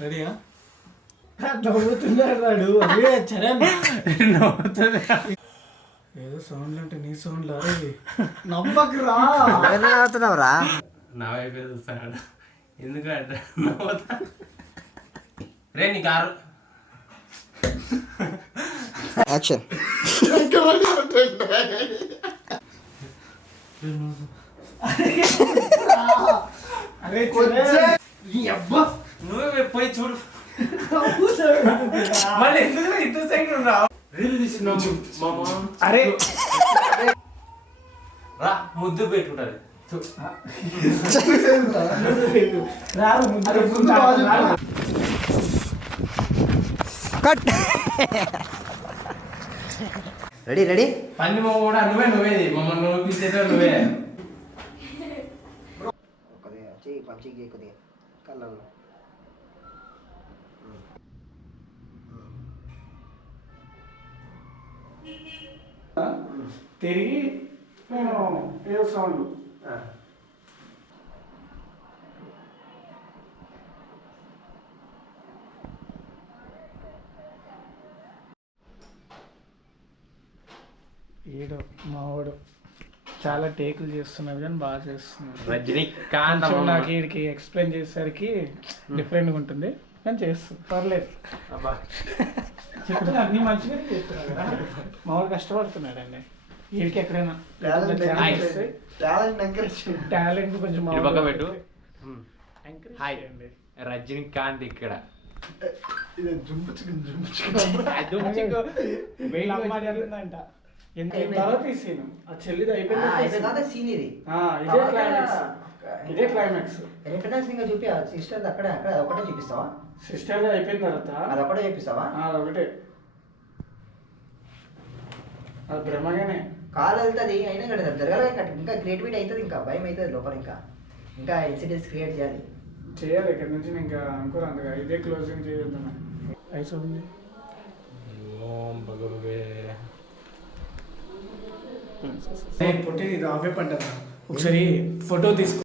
రెడీయా? నవ్వుతున్నాడు వాడు. అదే చరణ్ నవ్వుతుంది. ఏదో సౌండ్లు అంటే నీ సౌండ్లు. అరే నవ్వకురా. నవ్వుతున్నావురా? నా వైపు చూస్తాడు ఎందుకంటే నవ్వుతా. రే నీ కారు యాక్షన్. అరే నువ్వే పోయి చూడు. మళ్ళీ ఎందుకు ఇంత సైడ్ రావు? రీల్ తీసినాము మామ. అరే రా ముద్దు పెట్టుకుంటారు. కట్. Ready ready. పని మామ కూడా నువ్వేది మమ్మల్ని నవ్వించేటో నువ్వే. కొద్దిగా చెయ్యి పంచికి కొద్దిగా కళ్ళల్లో. తిరిగి నేను ఏదో సౌండ్. ఏడో మావాడు చాలా టేకులు చేస్తున్నారు కానీ బాగా చేస్తున్నారు. రజనీకాంత్ నాకు వీడికి ఎక్స్ప్లెయిన్ చేసేసరికి డిఫరెంట్గా ఉంటుంది కానీ చేస్తుంది పర్లేదు. చెప్తున్నా అన్ని మంచిగా చేస్తున్నారు కదా. మావాడు కష్టపడుతున్నాడు అండి. వీడికి ఎక్కడైనా టాలెంట్ కొంచెం పక్క పెట్టు. హాయ్ అండి. రజనీకాంత్ ఇక్కడ జరిగిందంట. ఎంత తర్వాత తీసాను ఆ చెల్లిది అయిపోయింది. సీన్ ఇది. ఇదే క్లైమాక్స్. ఇదే క్లైమాక్స్. రిఫరెన్స్ ఇంకా చూపి సిస్టర్ అక్కడ అక్కడ ఒకటే చూపిస్తావా? సిస్టర్ అయిపోయిన తర్వాత అది ఒకటే చూపిస్తావా? అదొకటే. అది బ్రహ్మగానే కాలు వెళ్తుంది అయినా కదా జరగాలి. ఇంకా క్రియేటివిటీ అవుతుంది. ఇంకా భయం అవుతుంది లోపల. ఇంకా ఇన్సిడెంట్స్ క్రియేట్ చేయాలి. చేయాలి. ఇక్కడ నుంచి ఇంకా అనుకోరు అందుగా ఇదే క్లోజింగ్ చేద్దాం. ఐస్ ఉంది. ఓం భగవే. పుట్టి ఇది ఆపే పంట. ఒకసారి ఫోటో తీసుకో.